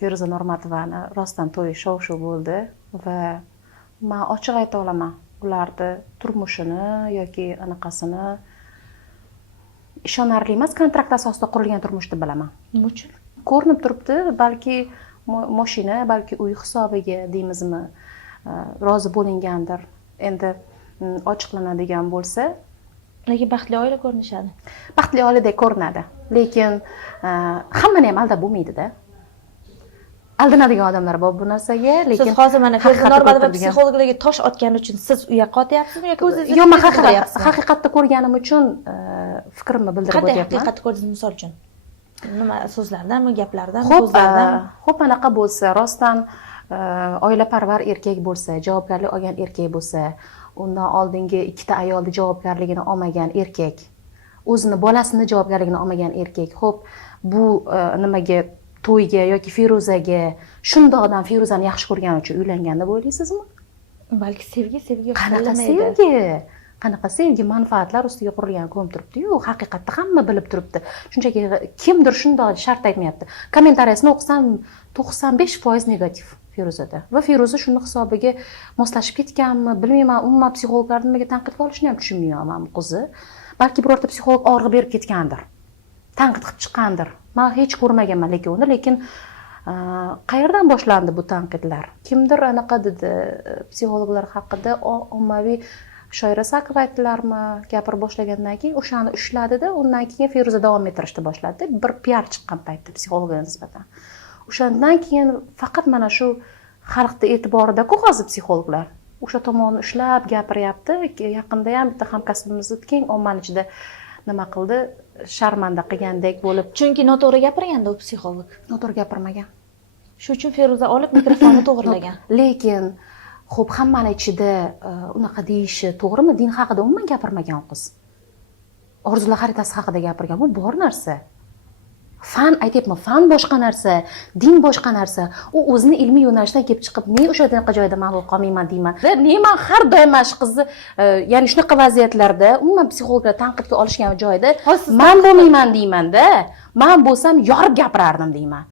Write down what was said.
Feruza Normatovani rostdan to'yi shov-shuv bo'ldi va men ochiq ayta olaman, ularni turmushini yoki anaqasini ishonarli emas, kontrakt asosida qurilgan turmush deb bilaman. Nima uchun? Ko'rinib turibdi, balki mashina, balki uy hisobiga deymizmi, rozi bo'lingandir. Endi ochiqlanadigan bo'lsa, Lekin baxtli oila ko'rinishadi. baxtli oiladek ko'rinadi. Lekin hammani ham aldab bo'lmaydi-da. Aldanadigan odamlar bor bu narsaga, lekin Siz hozir mana Feruza haqiqatda Normatova ko'radigan- psixologlarga tosh otgani uchun siz u yoqqa otyapsizmi yoki o'zingiz? Yo'q, men haqiqatda ko'rganim uchun fikrimni bildirib Qanday o'tyapman. haqiqatni ko'rdingiz, misol uchun? Nima so'zlardanmi, gaplardanmi, Xo'p, ko'zlardanmi? xo'p anaqa bo'lsa, rostdan oilaparvar erkak bo'lsa, javobgarlik olgan erkak bo'lsa, undan oldingi ikkita ayolni javobgarligini olmagan erkak, o'zini bolasini javobgarligini olmagan erkak. Xo'p, bu nimaga to'yga yoki Feruzaga shunday odam Feruzani yaxshi ko'rgani uchun uylangan deb o'ylaysizmi? Balki sevgi Qanaqa qo'llamaydi. sevgi? Qanaqa sevgi manfaatlar ustiga qurilgan ko'rinib turibdi-yu, haqiqatda hamma bilib turibdi. Shunchaki kimdir shunday shart aytmayapti. Kommentariyasini o'qisam 95% negativ Feruzada. Va Feruza shuni hisobiga moslashib ketganmi, bilmayman, umuman psixologlarni nimaga tanqidga olishini ham tushunmayman bu qizi. Balki birorta psixolog og'riq berib ketgandir. Tanqid qilib chiqqandir. Men hech ko'rmaganman lekin uni, lekin qayerdan boshlandi bu tanqidlar? Kimdir anaqa dedi, psixologlar haqida ommaviy shoira Sakov aytdilarmi, gapira boshlagandan keyin o'shani ushladida, undan keyin Feruza davom ettirishni boshladi. Bir PR chiqqan paytda psixologga nisbatan. O'shandan keyin faqat mana shu xalqning e'tiborida-ku hozir psixologlar. O'sha tomonni ushlab gapiryapti. Yaqinda ham bitta hamkasbimizni keng ommaning ichida nima qildi, sharmanda qilgandek bo'lib. Chunki noto'g'ri gapirganda u psixolog. Noto'g'ri gapirmagan. Shu uchun Feruza olib mikrofonni to'g'rilagan. Lekin xo'p, hammani ichida unaqa deyishi to'g'rimi? Din haqida umuman gapirmagan qiz. Orzular xaritasi haqida gapirgan. Bu bor narsa. Fan aytyapman, fan boshqa narsa, din boshqa narsa. U o'zini ilmiy yo'nalishdan kelib chiqib, men o'sha joyda ma'lum qolmayman deyman. Men har doim mana shu qizni, ya'ni shunaqa vaziyatlarda, umuman psixologlar tanqidga olishgan joyda men bo'lmayman deyman-da. Men bo'lsam yorib gapirardim deyman.